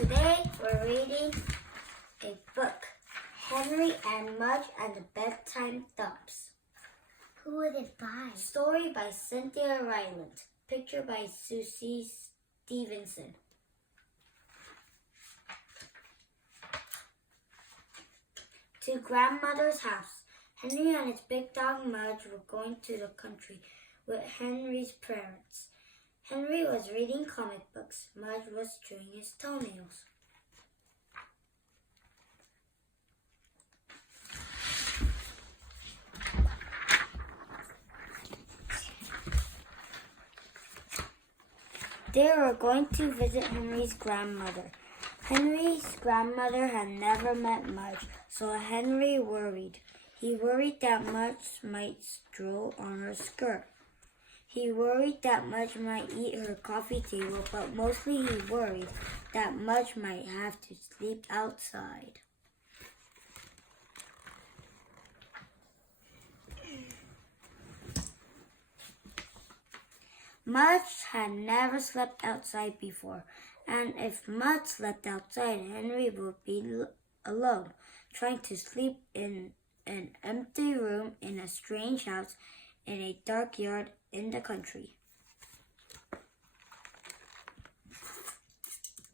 Today we're reading a book, Henry and Mudge and the Bedtime Thumps. Who would it by? Story by Cynthia Ryland. Picture by Susie Stevenson. To Grandmother's house. Henry and his big dog Mudge were going to the country with Henry's parents. Henry was reading comic books. Mudge was chewing his toenails. They were going to visit Henry's grandmother. Henry's grandmother had never met Mudge, so Henry worried. He worried that Mudge might drool on her skirt. He worried that Mudge might eat her coffee table, but mostly he worried that Mudge might have to sleep outside. Mudge had never slept outside before, and if Mudge slept outside, Henry would be alone, trying to sleep in an empty room in a strange house in a dark yard in the country.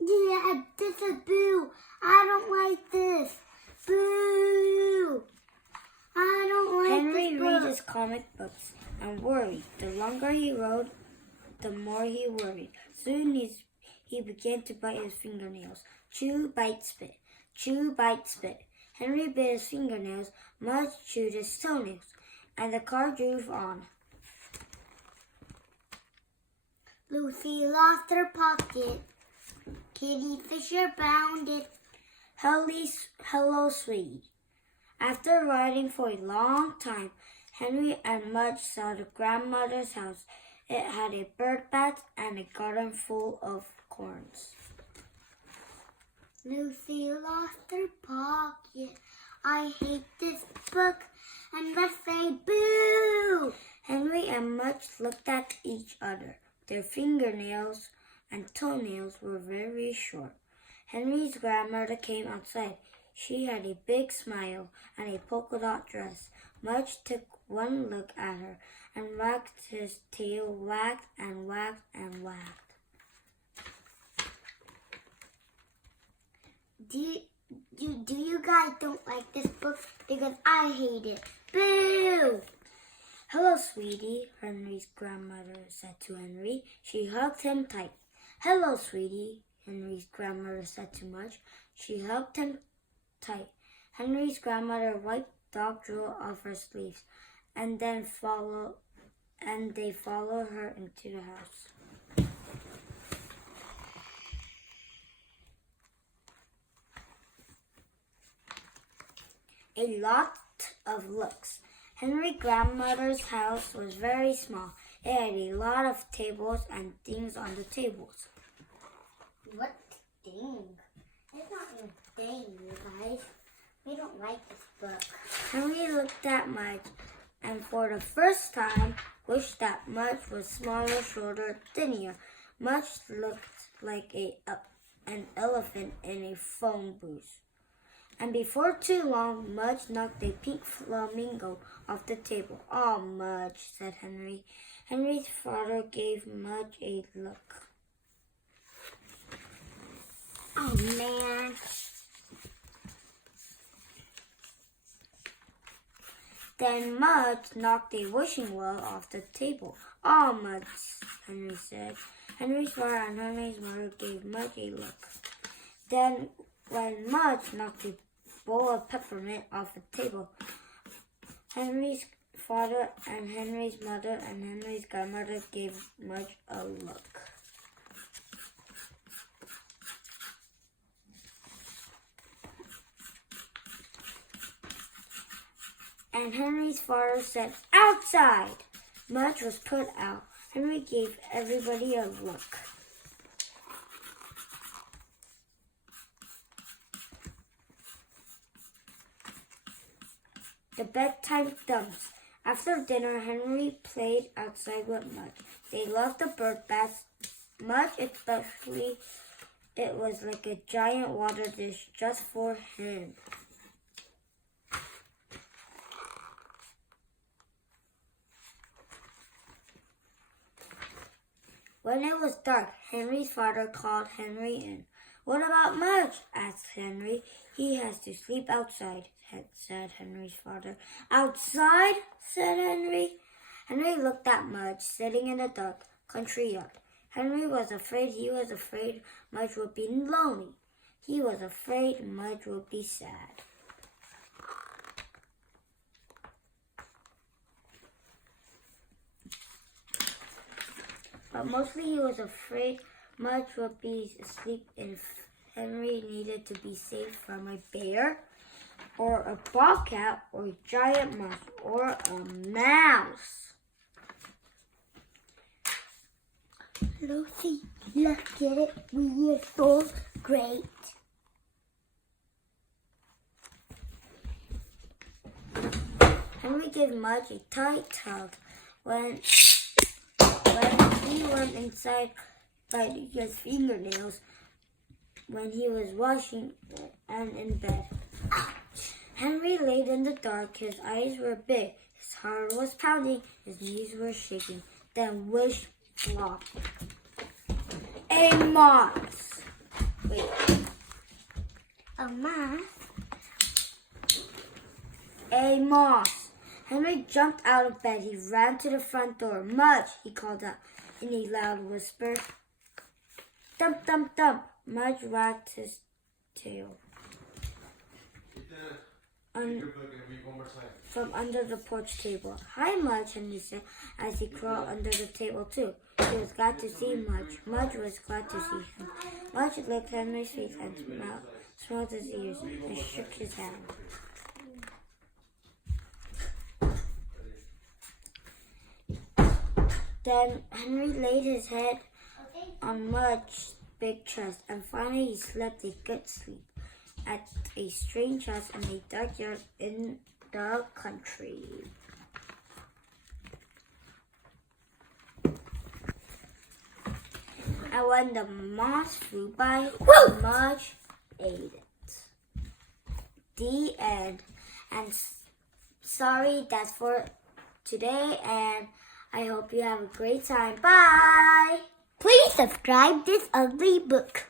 Yeah, this is boo. I don't like this. Boo. I don't like Henry this read book. his comic books and worried. The longer he wrote, the more he worried. Soon he began to bite his fingernails. Chew, bite, spit. Chew, bite, spit. Henry bit his fingernails. Mudge chewed his toenails. And the car drove on. Lucy lost her pocket. Kitty Fisher found it. Hello, sweetie. After riding for a long time, Henry and Mudge saw the grandmother's house. It had a bird bath and a garden full of corns. Lucy lost her pocket. I hate this book. And let's say boo. Henry and Mudge looked at each other. Their fingernails and toenails were very short. Henry's grandmother came outside. She had a big smile and a polka dot dress. Mudge took one look at her and wagged his tail, wagged and wagged and wagged. Do you guys don't like this book? Because I hate it. Boo! Hello, sweetie, Henry's grandmother said to Henry. She hugged him tight. Hello, sweetie, Henry's grandmother said to Mudge. She hugged him tight. Henry's grandmother wiped dog drool off her sleeves, and they followed her into the house. A lot of looks. Henry's grandmother's house was very small. It had a lot of tables and things on the tables. What thing? It's not a thing, you guys. We don't like this book. Henry looked at Mudge and for the first time wished that Mudge was smaller, shorter, thinner. Mudge looked like an elephant in a phone booth. And before too long, Mudge knocked a pink flamingo off the table. "Aw, Mudge," said Henry. Henry's father gave Mudge a look. Oh, man. Then Mudge knocked a wishing well off the table. "Aw, Mudge," Henry said. Henry's father and Henry's mother gave Mudge a look. Then when Mudge knocked a bowl of peppermint off the table, Henry's father and Henry's mother and Henry's grandmother gave Mudge a look. And Henry's father said, "Outside!" Mudge was put out. Henry gave everybody a look. The Bedtime Thumps. After dinner, Henry played outside with Mudge. They loved the bird baths. Mudge especially It was like a giant water dish just for him. When it was dark, Henry's father called Henry in. "What about Mudge?" asked Henry. "He has to sleep outside," said Henry's father. "Outside?" said Henry. Henry looked at Mudge sitting in the dark country yard. Henry was afraid. He was afraid Mudge would be lonely. He was afraid Mudge would be sad. But mostly he was afraid Mudge would be asleep and Henry needed to be safe from a bear or a bobcat or a giant mouse or a mouse. Lucy, look at it. We are so great. Henry gave Mudge a tight tug. When he went inside biting his fingernails, when he was washing and in bed. Henry laid in the dark. His eyes were big. His heart was pounding. His knees were shaking. Then whoosh, flop. A mouse. Wait. A mouse? A mouse. Henry jumped out of bed. He ran to the front door. "Mudge," he called out in a loud whisper. "Thump, thump, thump." Mudge wagged his tail from under the porch table. "Hi, Mudge," Henry said as he crawled under the table too. He was glad to see Mudge. Mudge was glad to see him. Mudge licked Henry's face and smelled his ears and shook his hand. Then Henry laid his head on Mudge's big chest, and finally he slept a good sleep at a strange house in a dark yard in the country. And when the mouse flew by, Mudge ate it. The end. And sorry, that's for today, and I hope you have a great time. Bye! Please subscribe this ugly book.